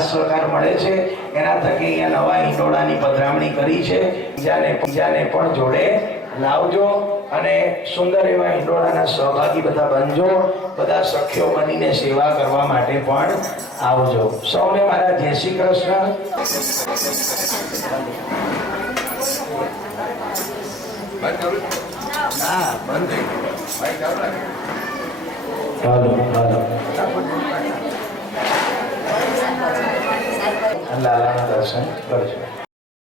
સાથ સહકાર મળે છે એના થકી અહીંયા નવા ઈંડોળાની પધરામણી કરી છે। બીજાને પણ જોડે લાવજો અને સુંદર એવા ઈંડોળાના સહભાગી બધા બનજો। બધા સખ્યો બનીને સેવા કરવા માટે પણ આવજો। સૌને મારા જય શ્રી કૃષ્ણ। હા બંધ થઈ ગયું। લાલાના દર્શન કરજો।